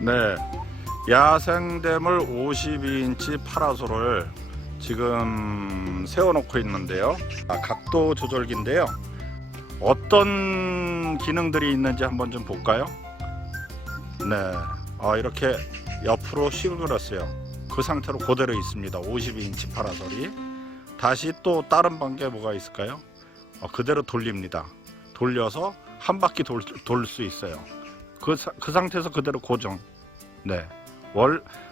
네, 야생대물 52인치 파라솔을 지금 세워놓고 있는데요. 각도 조절기인데요. 어떤 기능들이 있는지 한번 좀 볼까요? 네, 이렇게 옆으로 휘둘렀어요. 그 상태로 그대로 있습니다. 52인치 파라솔이. 다시 또 다른 방법에 뭐가 있을까요? 그대로 돌립니다. 돌려서 한 바퀴 돌 수 있어요. 그 상태에서 그대로 고정. 네,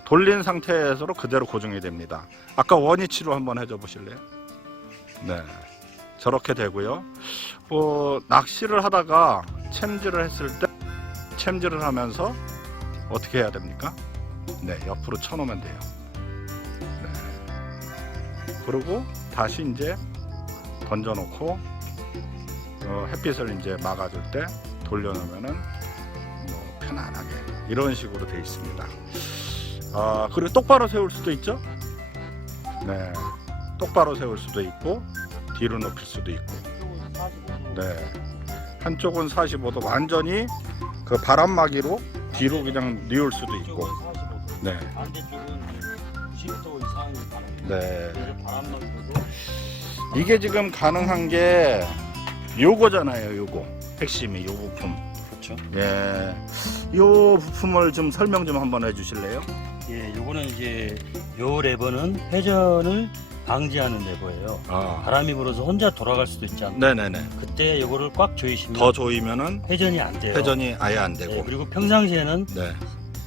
돌린 상태에서 그대로 고정이 됩니다. 아까 원위치로 한번 해줘 보실래요? 네, 저렇게 되고요. 낚시를 하다가 챔질을 했을 때 챔질을 하면서 어떻게 해야 됩니까? 네, 옆으로 쳐놓으면 돼요. 네. 그리고 다시 이제 던져놓고 햇빛을 이제 막아줄 때 돌려놓으면은 편안하게 이런 식으로 되어 있습니다. 그리고 똑바로 세울 수도 있죠. 네, 똑바로 세울 수도 있고 뒤로 높일 수도 있고. 네, 한쪽은 45도 완전히 그 바람막이로 뒤로 그냥 뉘울 수도 있고. 네, 반대쪽은 90도 이상이 가능해요. 네. 바람막이도 이게 지금 가능한 게 요거잖아요. 요거 핵심이 요 부품. 그렇죠. 예, 요 부품을 좀 설명 좀 한번 해주실래요? 예, 요거는 이제 요 레버는 회전을 방지하는 레버예요. 바람이 불어서 혼자 돌아갈 수도 있지 않나요? 네네네. 그때 요거를 꽉 조이시면 더 조이면은 회전이 안 돼요. 회전이 아예 안 되고. 네, 그리고 평상시에는 네,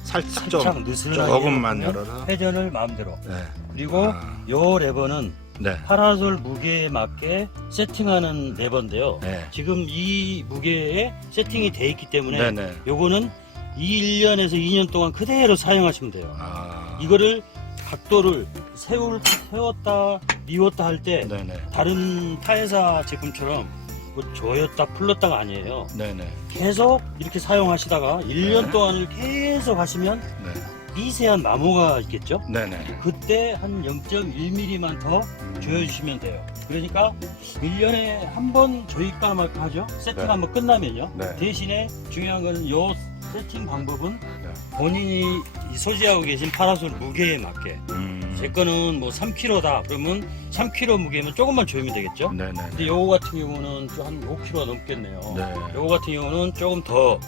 살짝 좀 살짝 느슨하게 조금만 열면 열어서. 회전을 마음대로. 네. 그리고 요 레버는 네. 파라솔 무게에 맞게 세팅하는 레버인데요. 네. 지금 이 무게에 세팅이 돼 있기 때문에 네네. 요거는 1년에서 2년 동안 그대로 사용하시면 돼요. 아. 이거를 각도를 세웠다 미웠다 할 때 네네. 다른 타회사 제품처럼 뭐 조였다 풀렀다가 아니에요. 네네. 계속 이렇게 사용하시다가 1년 네. 동안을 계속 하시면 네. 미세한 마모가 있겠죠. 네네. 그때 한 0.1mm만 더 조여주시면 돼요. 그러니까 1년에 한 번 조일까 말까 하죠. 세팅 네. 한번 끝나면요. 네. 대신에 중요한 거는 요 세팅 방법은 네. 본인이 소지하고 계신 파라솔 무게에 맞게. 제 거는 뭐 3kg다 그러면 3kg 무게면 조금만 조이면 되겠죠. 네네. 근데 요거 같은 경우는 한 5kg 넘겠네요. 네. 요거 같은 경우는 조금 더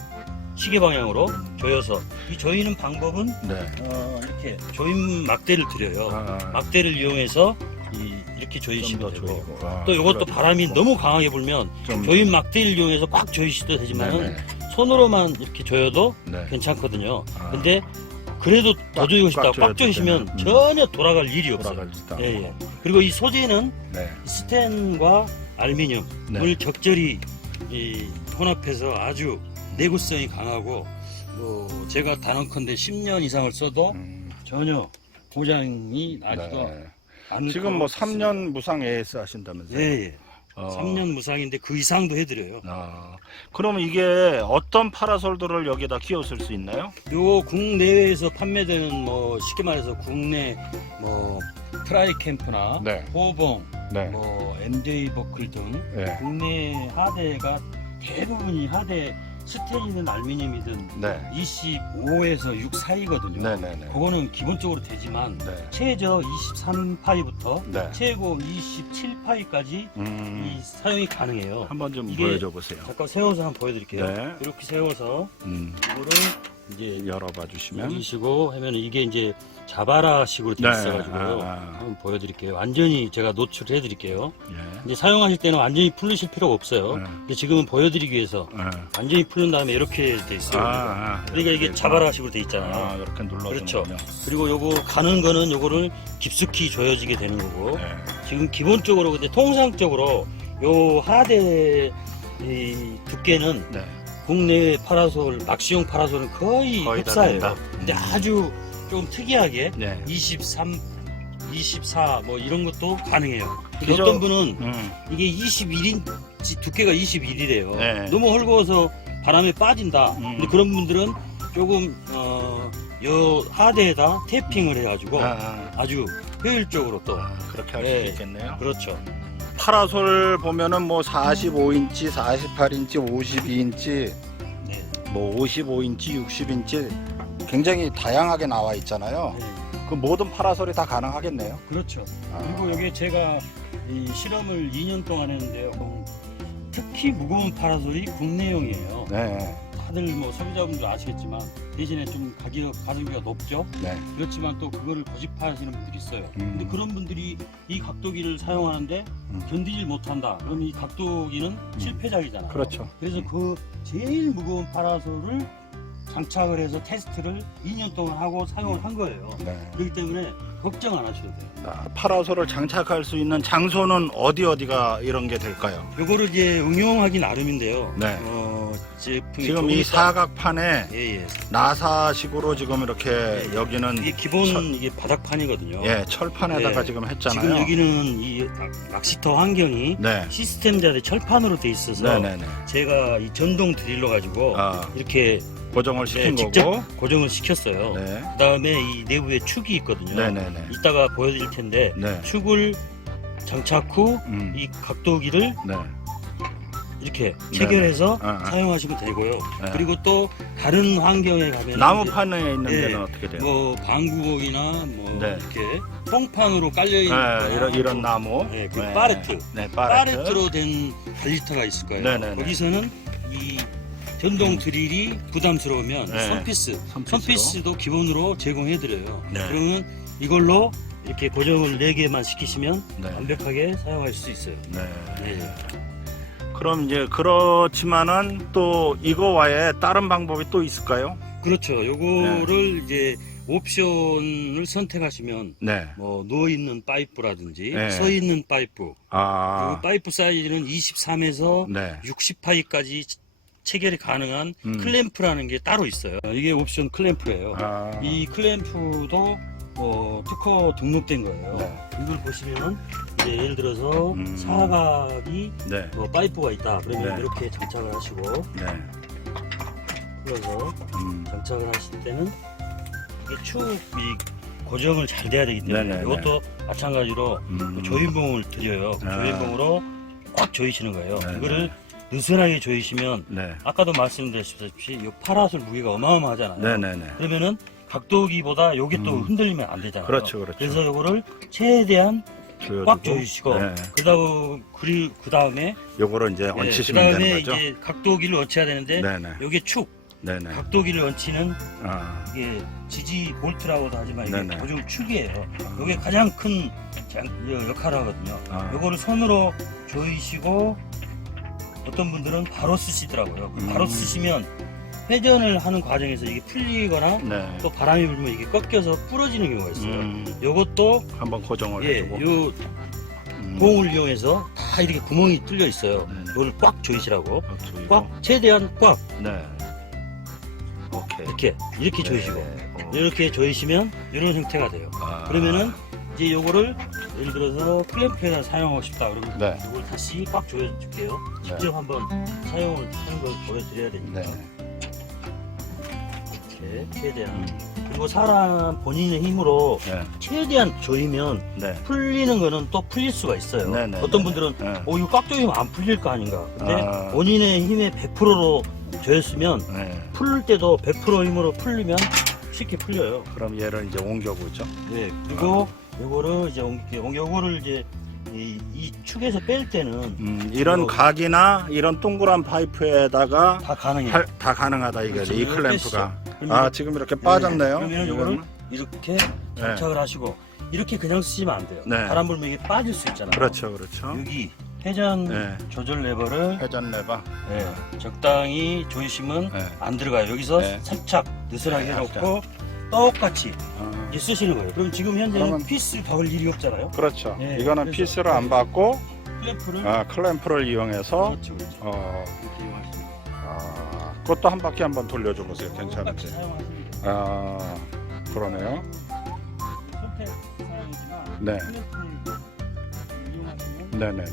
시계 방향으로 조여서 이 조이는 방법은 네. 이렇게 조임 막대를 드려요. 막대를 이용해서 이렇게 조이시면 되고 또 이것도 바람이 너무 강하게 불면 조임 막대를 이용해서 꽉 조이셔도 되지만 손으로만 이렇게 조여도 네. 괜찮거든요. 근데 그래도 더 조이고 싶다 꽉 조이시면 전혀 돌아갈 일이 없어요. 예, 예. 그리고 이 소재는 네. 스텐과 알루미늄을 네. 적절히 혼합해서 아주 내구성이 강하고 제가 단언컨대 10년 이상을 써도 전혀 고장이 나지도 네. 않고 지금 뭐 3년 무상 AS 하신다면서요? 예, 예. 3년 무상인데 그 이상도 해드려요. 그러면 이게 어떤 파라솔들을 여기다 끼워쓸 수 있나요? 요 국내외에서 판매되는 뭐 쉽게 말해서 국내 뭐 트라이캠프나 네. 호봉, 네. 뭐 MJ 버클 등 네. 국내 하대가 대부분이 하대 스텐이든 알루미늄이든 네. 25에서 6 사이거든요. 네네네. 그거는 기본적으로 되지만 네. 최저 23파이부터 네. 최고 27파이까지 이 사용이 가능해요. 한번 좀 이게 보여줘 보세요. 잠깐 세워서 한번 보여드릴게요. 네. 이렇게 세워서 이거를 이제 열어봐 주시면. 열리시고 하면 이게 이제 자바라 식으로 되어 있어가지고요. 한번 보여드릴게요. 완전히 제가 노출을 해드릴게요. 예. 이제 사용하실 때는 완전히 풀리실 필요가 없어요. 네. 근데 지금은 보여드리기 위해서 완전히 풀린 다음에 이렇게 돼 있어요. 그러니까 이게 자바라 식으로 돼 있잖아요. 이렇게 눌러주는군요. 그렇죠. 그리고 요거 가는 거는 요거를 깊숙이 조여지게 되는 거고 네. 지금 기본적으로 근데 통상적으로 요 하대 이 두께는 네. 국내 파라솔 낚시용 파라솔은 거의 다 흡사해요. 된다. 근데 아주 좀 특이하게 네. 23, 24 뭐 이런 것도 가능해요. 근데 그죠? 어떤 분은 이게 21인치 두께가 21이래요. 네. 너무 헐거워서 바람에 빠진다. 근데 그런 분들은 조금 요 하대에다 테이핑을 해가지고 아주 효율적으로 또 그렇게 할 네. 수 있겠네요. 그렇죠. 파라솔 보면은 뭐 45인치, 48인치, 52인치 네. 뭐 55인치, 60인치 굉장히 다양하게 나와 있잖아요. 네. 그 모든 파라솔이 다 가능하겠네요. 그렇죠. 아. 그리고 여기 제가 이 실험을 2년 동안 했는데요. 특히 무거운 파라솔이 국내용이에요. 네, 다들 뭐 소비자분들 아시겠지만 대신에 좀 가성비가 높죠. 네. 그렇지만 또 그거를 고집하시는 분들이 있어요. 근데 음. 그런 분들이 이 각도기를 사용하는데 견디질 못한다. 그럼 이 각도기는 실패작이잖아요. 그렇죠. 그래서 그 제일 무거운 파라솔을 장착을 해서 테스트를 2년 동안 하고 사용을 한 거예요. 네. 그렇기 때문에 걱정 안 하셔도 돼요. 파라솔을 장착할 수 있는 장소는 어디가 이런 게 될까요? 요거를 이제 응용하기 나름인데요. 네. 제품이 지금 조금 이 있다- 사각판에 예. 나사식으로 지금 이렇게 네. 여기는 이게 기본 철- 이게 바닥판이거든요. 예, 철판에다가 네. 지금 했잖아요. 지금 여기는 이 낚시터 환경이 네. 시스템자의 철판으로 돼 있어서 네네네. 제가 이 전동 드릴러 가지고 아, 이렇게 고정을 시킨 직접 거고. 고정을 시켰어요. 네. 그다음에 이 내부에 축이 있거든요. 네네네. 이따가 보여드릴 텐데 네. 축을 장착 후 이 음. 각도기를 네. 이렇게 체결해서 아, 아. 사용하시면 되고요. 네. 그리고 또 다른 환경에 가면 나무판에 있는 예, 데는 어떻게 돼요? 뭐 방구복이나 뭐 네. 이렇게 뽕판으로 깔려 있는 네, 이런 나무. 네, 그 파레트. 네, 파레트로 된 발리터가 있을 거예요. 네네네. 거기서는 이 전동 드릴이 부담스러우면 네. 선피스도 선피스로. 기본으로 제공해드려요. 네. 그러면 이걸로 이렇게 고정을 4개만 시키시면 네. 완벽하게 사용할 수 있어요. 네. 네. 그럼 이제 그렇지만은 또 이거 외에 다른 방법이 또 있을까요? 그렇죠. 요거를 이제 옵션을 선택하시면 네. 뭐 누워 있는 파이프라든지 네. 서 있는 파이프, 아. 그리고 파이프 사이즈는 23에서 네. 60파이까지 체결이 가능한 클램프라는 게 따로 있어요. 이게 옵션 클램프예요. 아. 이 클램프도 특허 등록된 거예요. 네. 이걸 보시면 이제 예를 들어서 사각이 네. 파이프가 있다. 그러면 네. 이렇게 장착을 하시고 네. 풀어서 음. 장착을 하실 때는 이게 축이 고정을 잘 돼야 되기 때문에 네네네. 이것도 마찬가지로 조인봉을 드려요. 그 아. 조인봉으로 꽉 조이시는 거예요. 네네. 이거를 느슨하게 조이시면 네. 아까도 말씀드렸다시피 이 파라솔 무게가 어마어마하잖아요. 네네네. 그러면 각도기보다 여기 또 흔들리면 안 되잖아요. 그렇죠, 그렇죠. 그래서 이거를 최대한 꽉 조이시고 네. 그 다음에 요거를 이제 얹히시면 되는 거죠. 이제 각도기를 얹혀야 되는데 네네. 여기 축 네네. 각도기를 얹히는 아. 이게 지지 볼트라고도 하지만 이게 네네. 고정 축이에요. 이게 가장 큰 역할을 하거든요. 아. 요거를 손으로 조이시고 어떤 분들은 바로 쓰시더라고요. 바로 쓰시면 회전을 하는 과정에서 이게 풀리거나 네. 또 바람이 불면 이게 꺾여서 부러지는 경우가 있어요. 요것도 한번 고정을 예, 해주고. 요 봉을 이용해서 다 이렇게 구멍이 뚫려 있어요. 네. 이걸 꽉 조이시라고. 조이고. 꽉 최대한 꽉 네. 오케이. 이렇게 조이시고 네. 이렇게 조이시면 이런 형태가 돼요. 아. 그러면은 이제 요거를 예를 들어서 클램프에다 사용하고 싶다 그러면 네. 이걸 다시 꽉 조여줄게요. 직접 한번 사용을 하는 걸 보여드려야 되니까 네. 이렇게 최대한 그리고 사람 본인의 힘으로 네. 최대한 조이면 네. 풀리는 거는 또 풀릴 수가 있어요. 네, 네, 어떤 네, 분들은 네. 이거 꽉 조이면 안 풀릴 거 아닌가. 근데 아. 본인의 힘의 100%로 조였으면 네. 풀 때도 100% 힘으로 풀리면 쉽게 풀려요. 그럼 얘를 이제 옮겨보죠. 네. 그리고 요거를 이제 요거를 이제 이 축에서 뺄 때는 이런 이거- 각이나 이런 동그란 파이프에다가 다 가능해요. 다 가능하다 이거죠. 이 그렇죠. 클램프가. 그러면 아, 지금 이렇게 빠졌네요. 그러면 요거를 이렇게 장착을 하시고 이렇게 그냥 쓰시면 안 돼요. 네. 바람 불면 이게 빠질 수 있잖아요. 그렇죠, 그렇죠. 여기 회전 네. 조절 레버를 회전 레버. 적당히 조이시면 네. 안 들어가요. 여기서 네. 살짝 느슨하게 네, 해놓고 똑같이 어, 이제 쓰시는 거예요. 그럼 지금 현재는 그러면- 피스 박을 일이 없잖아요. 그렇죠. 네, 이거는 그래서- 피스를 안 받고 클램프를 클램프를 이용해서 그렇죠. 이렇게 이용하시면 그것도 한 바퀴 한번 돌려줘 보세요. 똑같이 괜찮은지. 사용하시면 돼요. 아, 그러네요. 선택 사용이지만 네. 클램프를 이용하시면 네네네.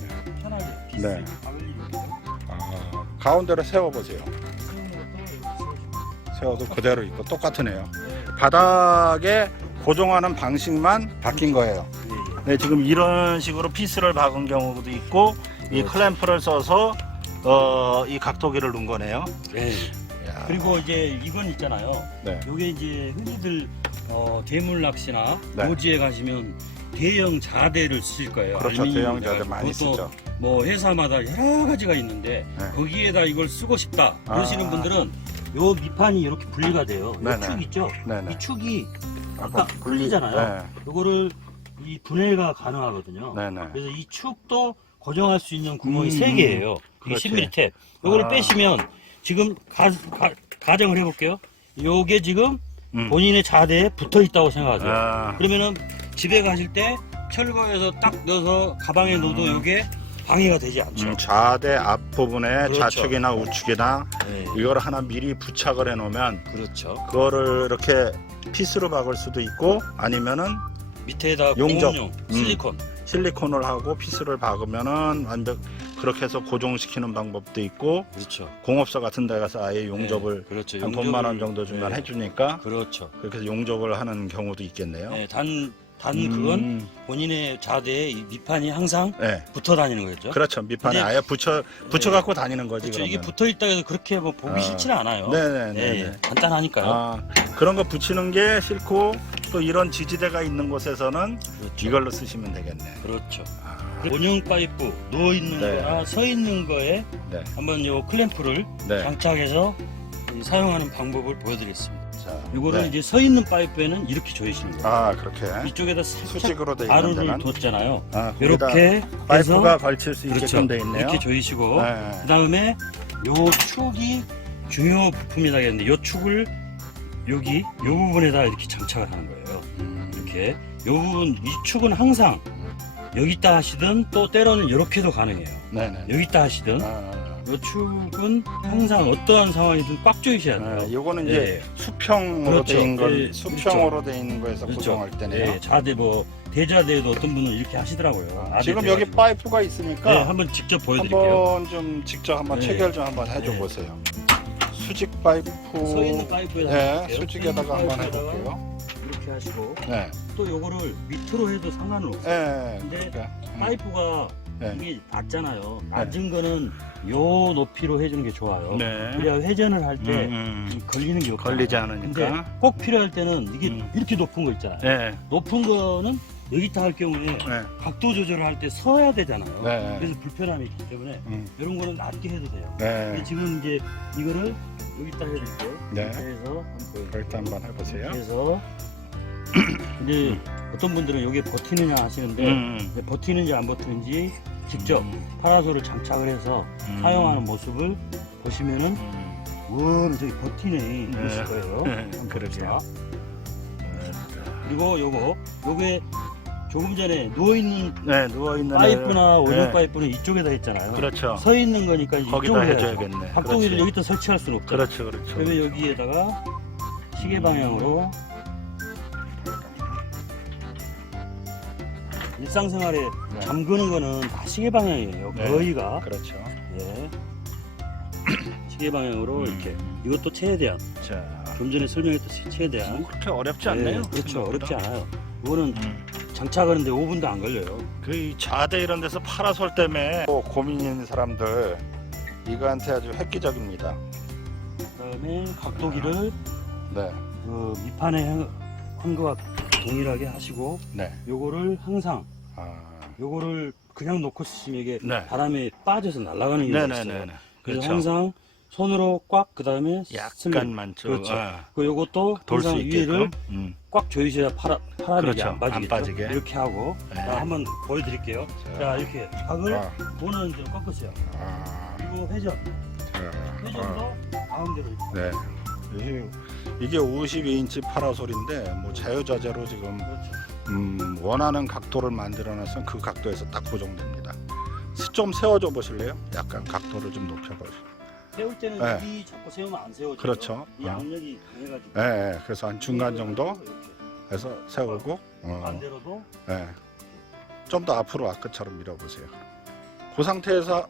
편하게 피스 네. 박을 일이 없어요. 가운데로 세워보세요. 쓰는 것도 이렇게 세우시면 세워도 그대로 있고 똑같으네요. 돼요. 바닥에 고정하는 방식만 바뀐 거예요. 예, 예. 네, 지금 이런 식으로 피스를 박은 경우도 있고 이 그렇죠. 클램프를 써서 이 각도기를 넣은 거네요. 예. 야. 그리고 이제 이건 있잖아요. 네. 요게 이제 흔히들 대물 낚시나 네. 오지에 가시면 대형 자대를 쓰실 거예요. 그렇죠. 알루미늄 대형 자대 많이 그것도 쓰죠. 뭐 회사마다 여러 가지가 있는데 네. 거기에다 이걸 쓰고 싶다 그러시는 아. 분들은 요 밑판이 이렇게 분리가 돼요. 요 네네. 축 있죠? 네네. 이 축이 아까 풀리잖아요. 네. 요거를 이 분해가 가능하거든요. 네네. 그래서 이 축도 고정할 수 있는 구멍이 3개예요. 이게 그렇지. 10mm 탭. 요거를 아. 빼시면 지금 가정을 해볼게요. 요게 지금 본인의 자대에 붙어 있다고 생각하세요. 아. 그러면은 집에 가실 때 철거해서 딱 넣어서 가방에 넣어도 요게 방해가 되지 않죠. 좌대 앞부분에 그렇죠. 좌측이나 우측이나 네. 이걸 하나 미리 부착을 해 놓으면 그렇죠. 그거를 이렇게 피스로 박을 수도 있고 아니면은 밑에다 용접. 공업용 실리콘. 실리콘을 하고 피스를 박으면은 완벽 그렇게 해서 고정시키는 방법도 있고 그렇죠. 공업소 같은 데 가서 아예 용접을 네, 그렇죠. 한 돈만 원 정도 주면 네. 해주니까 그렇죠. 그렇게 해서 용접을 하는 경우도 있겠네요. 네, 단 그건 본인의 자대에 이 밑판이 항상 네. 붙어 다니는 거죠. 그렇죠. 밑판에 근데- 아예 붙여 갖고 다니는 거지. 그렇죠. 이게 그러면. 붙어 있다 해서 그렇게 뭐 보기 아. 싫지는 않아요. 네네네. 네, 간단하니까요. 아, 그런 거 붙이는 게 싫고 또 이런 지지대가 있는 곳에서는 그렇죠. 이걸로 쓰시면 되겠네. 그렇죠. 아, 원형 파이프 누워 있는 네. 거나 서 있는 거에 네. 한번 요 클램프를 네. 장착해서 사용하는 방법을 보여드리겠습니다. 자, 이거를 네. 이제 서 있는 파이프에는 이렇게 조이시는 거예요. 아, 그렇게 이쪽에다 살짝 수직으로 돼 있는 가루를 데는 뒀잖아요. 아, 거기다 이렇게 파이프가 해서 걸칠 수 있게끔 그렇죠. 돼 있네요. 이렇게 조이시고 네. 그 다음에 요 축이 중요 부품이라 했는데 요 축을 여기 요 부분에다 이렇게 장착을 하는 거예요. 이렇게 요 부분 이 축은 항상 여기다 하시든 또 때로는 이렇게도 가능해요. 네네. 여기다 하시든 요 축은 항상 어떠한 상황이든 꽉 조이셔야 돼요. 아, 요거는 예. 이제 수평으로 그렇죠. 돼 있는 건 예, 수평으로 돼 있는 거에서 그렇죠. 고정할 때네요. 예, 자대 뭐 대자대도 어떤 분은 이렇게 하시더라고요. 아대 지금 여기 돼가지고. 파이프가 있으니까 네, 한번 직접 보여드릴게요. 한번 좀 직접 한번 네. 체결 좀 한번 해줘 네. 보세요. 수직 파이프. 서 있는 파이프에다가 네, 할게요. 수직에다가 서 있는 한번 파이프에다가 해볼게요. 이렇게 하시고 네. 또 요거를 밑으로 해도 상관은 없어요. 네. 근데 그러니까, 파이프가 네. 이게 낮잖아요. 낮은 거는 요 높이로 해주는 게 좋아요. 네. 그래야 회전을 할 때 걸리는 게 없어요. 걸리지 근데 않으니까. 꼭 필요할 때는 이게 음. 이렇게 높은 거 있잖아요. 네. 높은 거는 여기다 할 경우에 네. 각도 조절을 할 때 서야 되잖아요. 네. 그래서 불편함이 있기 때문에 이런 거는 낮게 해도 돼요. 네. 근데 지금 이제 이거를 여기다 해드릴게요. 네. 이렇게 해서 한번 보여드릴게요. 일단 한번 해보세요. 그래서 이제 어떤 분들은 이게 버티느냐 하시는데 근데 버티는지 안 버티는지 직접 파라솔을 장착을 해서 사용하는 모습을 보시면은 저기 버티는 게 있을 거예요. 한번 그러게요. 봅시다. 그리고 요게 조금 전에 누워있는 네, 누워있는 파이프나 원형 네. 파이프는 이쪽에다 했잖아요. 그렇죠. 서 있는 거니까 거기다 이쪽으로 해야죠. 해줘야겠네. 각도기를 그렇지. 여기다 설치할 수는 없잖아요. 그렇죠, 그렇죠. 그러면 여기에다가 시계 방향으로 일상생활에 네. 잠그는 거는 다 시계 방향이에요. 네. 거의가. 그렇죠. 예. 시계 방향으로 음. 이렇게. 이것도 최대한. 자, 좀 전에 설명했듯이 최대한. 그렇게 어렵지 않네요. 예, 그렇죠. 생각보다. 어렵지 않아요. 이거는 장착하는데 5분도 안 걸려요. 그 좌대 이런 데서 파라솔 때문에 고민인 사람들 이거한테 아주 획기적입니다. 그다음에 각도기를 네, 그 밑판에 한 거와 동일하게 하시고 네. 요거를 항상 아, 요거를 그냥 놓고 쓰시면 이게 네. 바람에 빠져서 날아가는 경우가 있어요. 네네네. 그래서 그렇죠. 항상 손으로 꽉 그다음에 약간만 좀 그렇죠. 아, 그 요것도 돌 수 항상 위에를 있게끔. 꽉 조이셔야 파람이 그렇죠. 안 빠지겠죠. 안 빠지게. 이렇게 하고 네. 자, 한번 보여드릴게요. 자 이렇게 각을 아, 보는 대로 꺾으세요. 아, 그리고 회전, 자, 회전도 가운데로 이렇게. 네. 이게 52인치 파라솔인데 뭐 자유자재로 지금 그렇죠. 원하는 각도를 만들어놔서 그 각도에서 딱 고정됩니다. 좀 세워줘 보실래요? 약간 각도를 좀 높여보세요. 세울 때는 네. 이 자꾸 세우면 안 세워져요. 그렇죠. 이 양력이 강해가지고. 네, 그래서 한 중간 정도 이렇게. 해서 세우고 반대로도 좀 더 앞으로 아까처럼 밀어보세요. 그 상태에서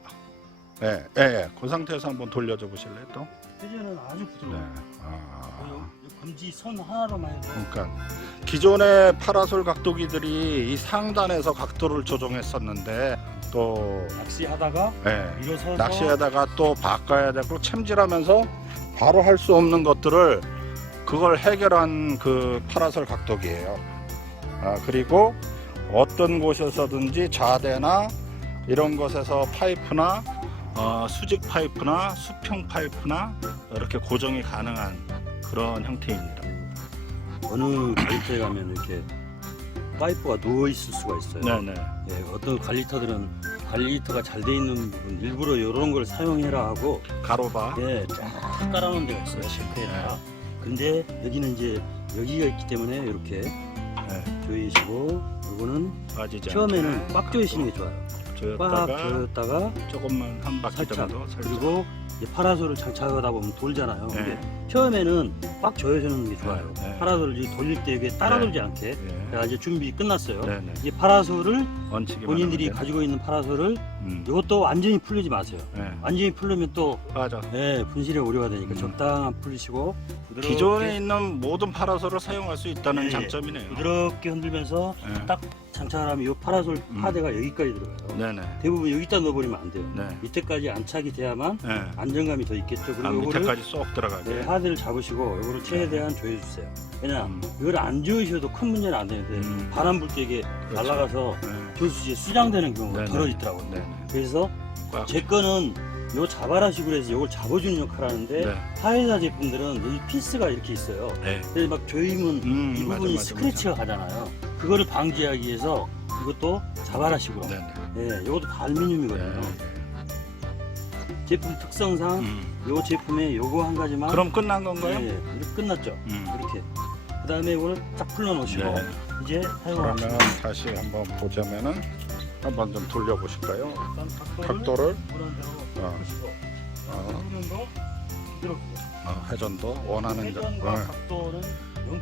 그 상태에서 한번 돌려줘 보실래요 또? 회전은 아주 네. 부드러워요. 아, 요 검지 선 하나로만 해도 그러니까 기존의 파라솔 각도기들이 이 상단에서 각도를 조정했었는데 또 낚시하다가 예, 일어서서 낚시에다가 또 바꿔야 되고 챔질하면서 바로 할 수 없는 것들을 그걸 해결한 그 파라솔 각도기예요. 그리고 어떤 곳에서든지 좌대나 이런 곳에서 파이프나 수직 파이프나 수평 파이프나 이렇게 고정이 가능한 그런 형태입니다. 어느 관리터에 가면 이렇게 파이프가 누워 있을 수가 있어요. 네네. 예, 어떤 관리터들은 관리터가 잘 돼 있는 부분 일부러 이런 걸 사용해라 하고 가로바. 예, 쫙 깔아놓은 데가 있어요. 싱크에다가. 근데 여기는 이제 여기가 있기 때문에 이렇게 조이시고 이거는 빠지지 처음에는 않게 꽉 조이시는 게 좋아요. 꽉 조였다가 조였다가 조금만 한 바퀴 살짝 정도 살짝. 그리고 이제 파라솔을 장착하다 보면 돌잖아요. 네. 근데 처음에는 꽉 조여주는 게 좋아요. 네, 네. 파라솔을 이제 돌릴 때 이게 따라 네. 돌지 않게. 예. 자, 이제 준비 끝났어요. 네네. 이제 파라솔을 얹히기만 본인들이 하면 가지고 있는 파라솔을 음. 이것도 완전히 풀리지 마세요. 네. 완전히 풀리면 또 빠져. 분실의 우려가 되니까 음. 적당한 풀리시고 부드럽게, 기존에 있는 모든 파라솔을 사용할 수 있다는 예, 예. 장점이네요. 부드럽게 흔들면서 네. 딱 장착을 하면 이 파라솔 파대가 여기까지 들어가요. 네네. 대부분 여기다 넣어버리면 안 돼요. 네. 밑에까지 안착이 돼야만 네. 안정감이 더 있겠죠. 그리고 요거를 밑에까지 쏙 들어가게. 하드를 잡으시고 요거를 최대한 조여주세요. 왜냐 음. 이걸 안 조이셔도 큰 문제는 안 되는데 바람 불 때 이게 그렇죠. 날아가서 네. 조수지에 수장되는 경우가 네네. 덜어 있더라고요. 네네. 그래서 꽉. 제 거는 요 자바라식으로 해서 요걸 잡아주는 역할을 하는데 네. 화해사 제품들은 여기 피스가 이렇게 있어요. 네. 그래서 막 조이면 이 맞아, 부분이 맞아, 스크래치가 가잖아요. 그거를 방지하기 위해서 이것도 자바라식으로. 맞아. 네네. 예, 이것도 다 알루미늄이거든요. 네. 제품 특성상 요 제품에 요거 한 가지만. 그럼 끝난 건가요? 예, 이렇게 끝났죠. 음. 이렇게. 그 다음에 이걸 딱 풀러 놓으시고 네. 이제 사용하시면 그러면 다시 한번 보자면은 한번 좀 돌려보실까요? 일단 각도를 원하는 대로 어. 푸시고 어. 흐름도 부드럽게. 회전도 원하는 회전과 대로. 각도는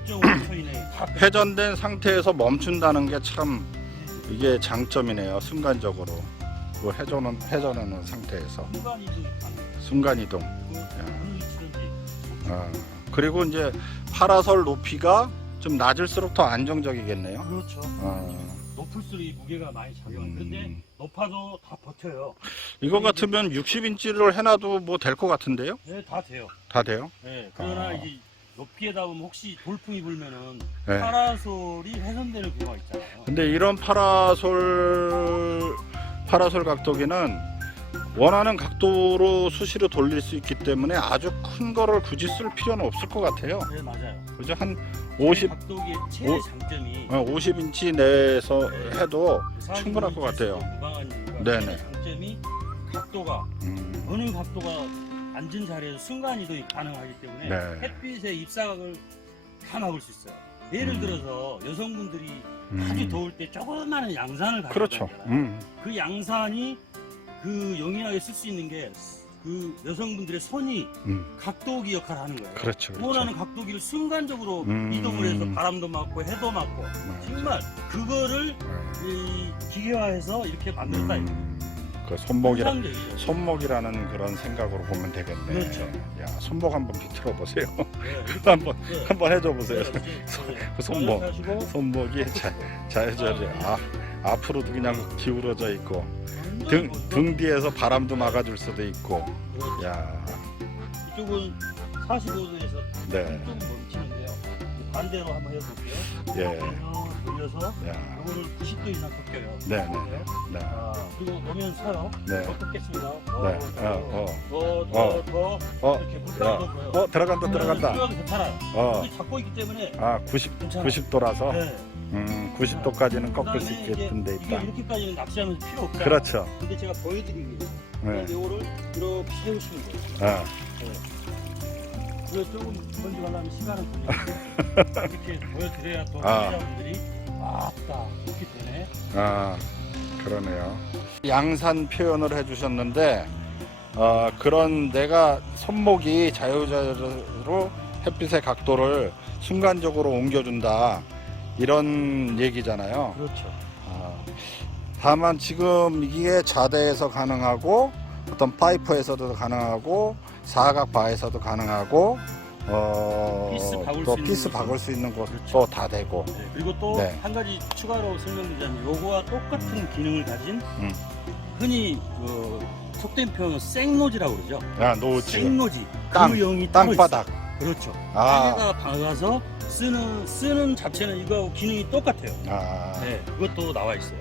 0.5초 이내에 다 회전된 상태에서 멈춘다는 게 참 이게 장점이네요. 순간적으로 그 회전하는 상태에서 순간 이동이 가능해요. 순간 이동. 그 어느 위치든지. 그리고 이제 파라솔 높이가 좀 낮을수록 더 안정적이겠네요. 그렇죠. 어. 높을수록 이 무게가 많이 작용해요. 근데 높아도 다 버텨요. 이거 같으면 60인치를 해놔도 뭐 될 것 같은데요? 네, 다 돼요. 다 돼요? 네, 그러나 아. 이제 높이에다 보면 혹시 돌풍이 불면은 네. 파라솔이 훼손되는 경우가 있잖아요. 근데 이런 파라솔 각도기는 원하는 각도로 수시로 돌릴 수 있기 때문에 아주 큰 거를 굳이 쓸 필요는 없을 것 같아요. 네, 맞아요. 그죠? 한 50, 각도기의 최대 장점이 50인치 내에서 해도 사실 충분할 것 같아요. 무방한 이유가 네네. 최대 장점이 각도가 어느 각도가 앉은 자리에서 순간 이동이 가능하기 때문에 네. 햇빛의 입사각을 다 막을 수 있어요. 예를 들어서 여성분들이 음. 아주 더울 때 조그마한 양산을 가지고 그렇죠. 다니잖아요. 그 양산이 그 용이하게 쓸 수 있는 게 그 여성분들의 손이 각도기 역할을 하는 거예요. 그렇죠. 원하는 각도기를 순간적으로 음. 이동을 해서 바람도 맞고 해도 맞고 정말 그거를 이 기계화해서 이렇게 만들었다. 그 환상적이죠. 손목이라는 그런 생각으로 보면 되겠네. 그렇죠. 야, 손목 한번 비틀어 보세요. 네, 한번 네. 한번 해줘 보세요. 네, 네. 그 손목. 이렇게 하시고 손목이 자유자재 앞으로도 그냥 기울어져 있고 완전히 등 뒤에서 바람도 막아줄 수도 있고. 그렇죠. 야, 이쪽은 45도에서 네, 좀 멈추는데요. 반대로 한번 해볼게요. 예, 돌려서 야, 이거를 90도 이상 꺾여요. 네, 네, 그리고 놓으면 서요. 네, 더 꺾겠습니다. 네, 더 이렇게 물가도 보여요. 들어간다. 수력이 괜찮아요. 여기 잡고 있기 때문에 90도라서 네. 90도까지는 꺾을 수 그다음에 있게끔 돼 이게 있다. 이렇게까지는 낚시하면서 필요 없잖아요. 그렇죠. 근데 제가 보여드리기 위해서 네. 이거를 이렇게 세우시면 돼요. 이거 조금 건져가려면 시간은 걸리는데 이렇게 보여드려야 또 시청자분들이 맞다 이렇게 되네. 그러네요. 양산 표현을 해주셨는데 그런 내가 손목이 자유자재로 햇빛의 각도를 순간적으로 옮겨준다 이런 얘기잖아요. 그렇죠. 다만 지금 이게 좌대에서 가능하고 어떤 파이프에서도 가능하고 사각바에서도 가능하고 또 피스 박을 수 있는 것도 다 되고. 네, 그리고 또 한 가지 추가로 설명드리자면 요거와 똑같은 기능을 가진 흔히 속된 표현은 생노지라고 그러죠. 아, 노지. 생노지. 땅, 그 용이 따로 땅바닥. 있어요. 그렇죠. 아. 땅에다 박아서 쓰는 자체는 이거하고 기능이 똑같아요. 아. 네, 그것도 나와 있어요.